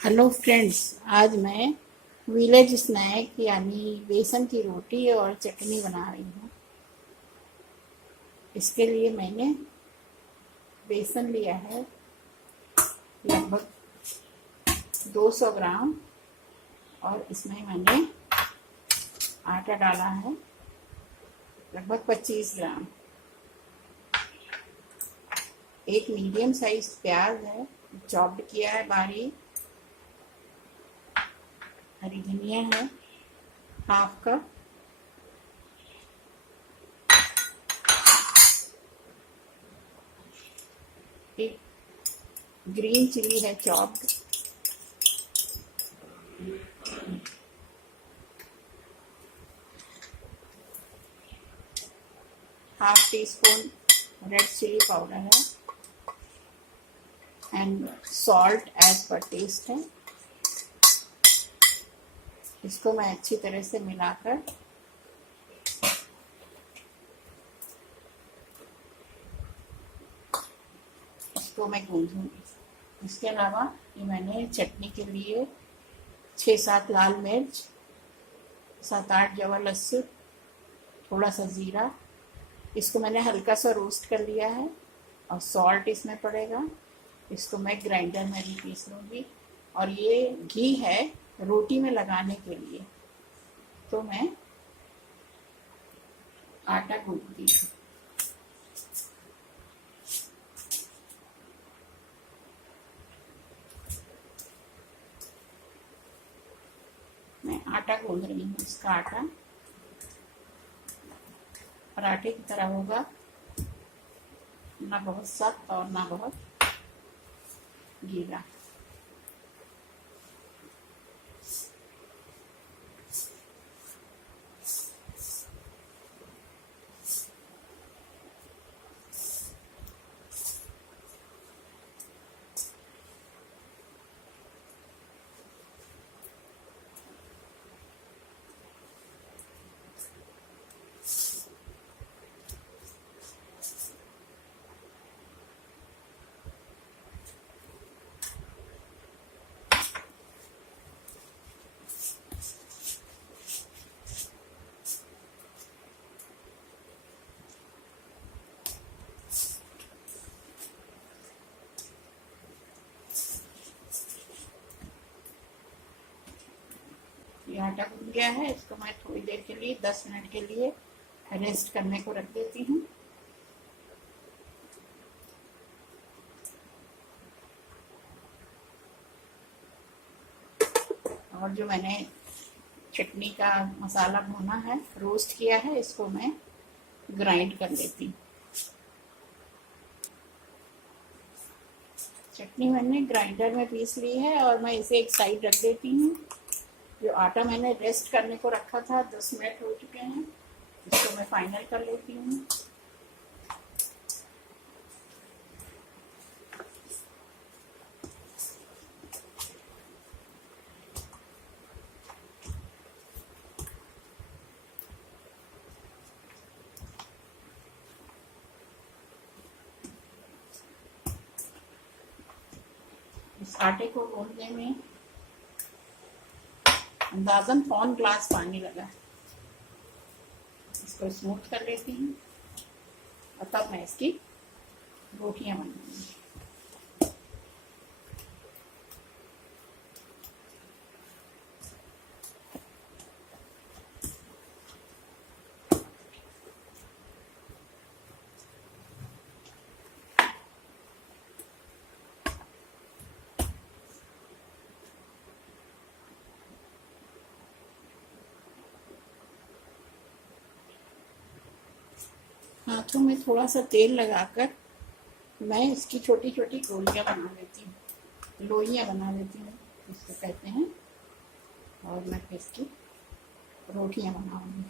Hello friends. आज मैं village snack यानी बेसन की रोटी और चटनी बना रही हूँ। इसके लिए मैंने बेसन लिया है लगभग 200 ग्राम और इसमें मैंने आटा डाला है लगभग 25 ग्राम। एक मीडियम साइज प्याज है, चॉप्ड किया है बारीक। हरी धनिया है हाफ कप। एक ग्रीन चिली है chopped. Half teaspoon red chilli powder है and salt as per taste है। इसको मैं अच्छी तरह से मिलाकर इसको मैं गूंथूंगी। इसके अलावा ये मैंने चटनी के लिए 6-7 लाल मिर्च, 7-8 जवा लहसुन, थोड़ा सा ज़ीरा, इसको मैंने हल्का सा रोस्ट कर लिया है और सॉल्ट इसमें पड़ेगा। इसको मैं ग्राइंडर में भी पीस लूँगी। और ये घी है रोटी में लगाने के लिए, तो मैं आटा गूंथती हूँ। मैं आटा गूंथ रही हूँ। इसका आटा पराठे की तरह होगा, ना बहुत सख्त और ना बहुत गीला। ये आटा गूंथ गया है। इसको मैं थोड़ी देर के लिए 10 मिनट के लिए रेस्ट करने को रख देती हूँ। और जो मैंने चटनी का मसाला भुना है, रोस्ट किया है, इसको मैं ग्राइंड कर लेती हूँ। चटनी मैंने ग्राइंडर में पीस ली है और मैं इसे एक साइड रख देती हूँ। जो आटा मैंने रेस्ट करने को रखा था, 10 मिनट हो चुके हैं, इसको मैं फाइनल कर लेती हूँ। इस आटे को गूंथने में अंदाजन 1 ग्लास पानी लगा। इसको स्मूथ कर लेती हूँ और तब मैं इसकी रोटियां बनाऊंगी। हाथों में थोड़ा सा तेल लगाकर मैं इसकी छोटी छोटी गोलियां बना लेती हूँ, लोइयां बना लेती हूँ इसको कहते हैं। और मैं फिर इसकी रोटियां बनाऊंगी।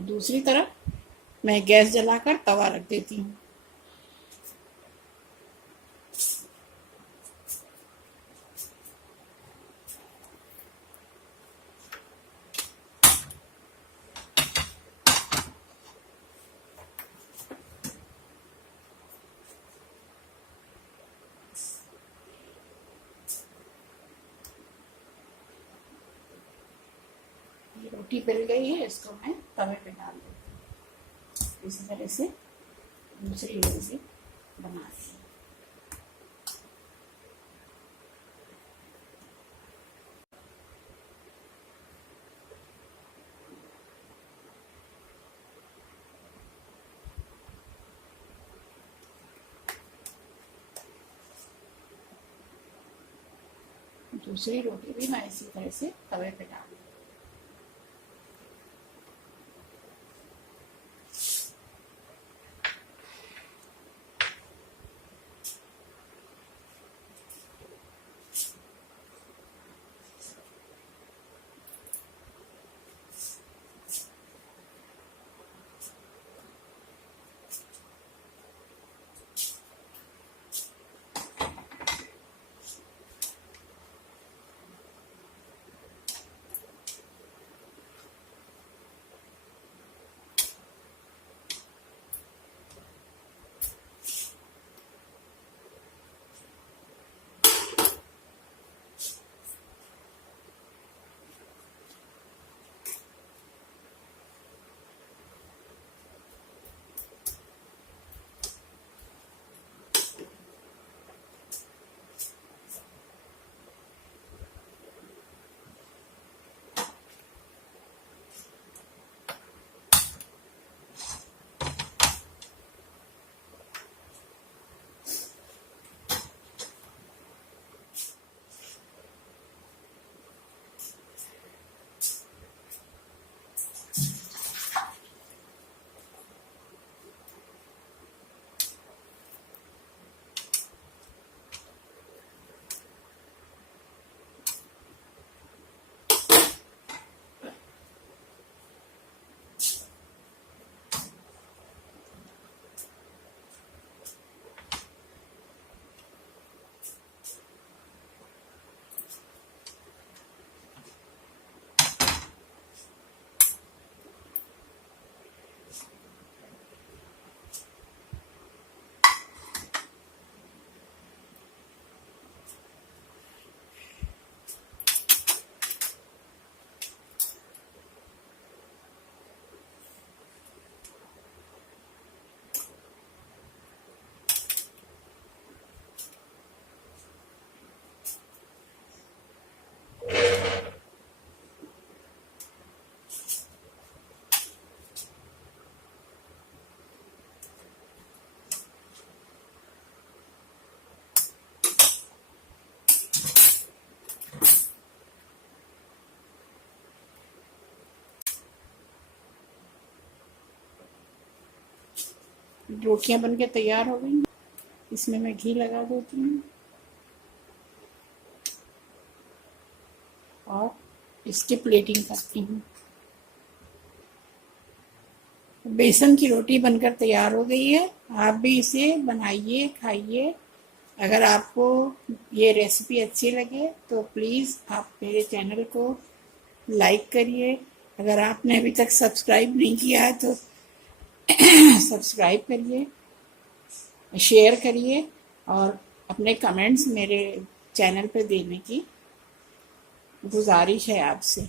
दूसरी तरफ मैं गैस जलाकर तवा रख देती हूँ। रोटी पिल गई है, इसको मैं तवे पे डाल देती हूँ। इसी तरह से दूसरी रोटी बना दी। दूसरी रोटी भी मैं इसी तरह से तवे पे डाल दूँ। रोटियां बनके तैयार हो गई। इसमें मैं घी लगा देती हूँ और इसकी प्लेटिंग करती हूँ। बेसन की रोटी बनकर तैयार हो गई है। आप भी इसे बनाइए, खाइए। अगर आपको ये रेसिपी अच्छी लगे तो प्लीज़ आप मेरे चैनल को लाइक करिए। अगर आपने अभी तक सब्सक्राइब नहीं किया है तो सब्सक्राइब करिए, शेयर करिए और अपने कमेंट्स मेरे चैनल पे देने की गुजारिश है आपसे।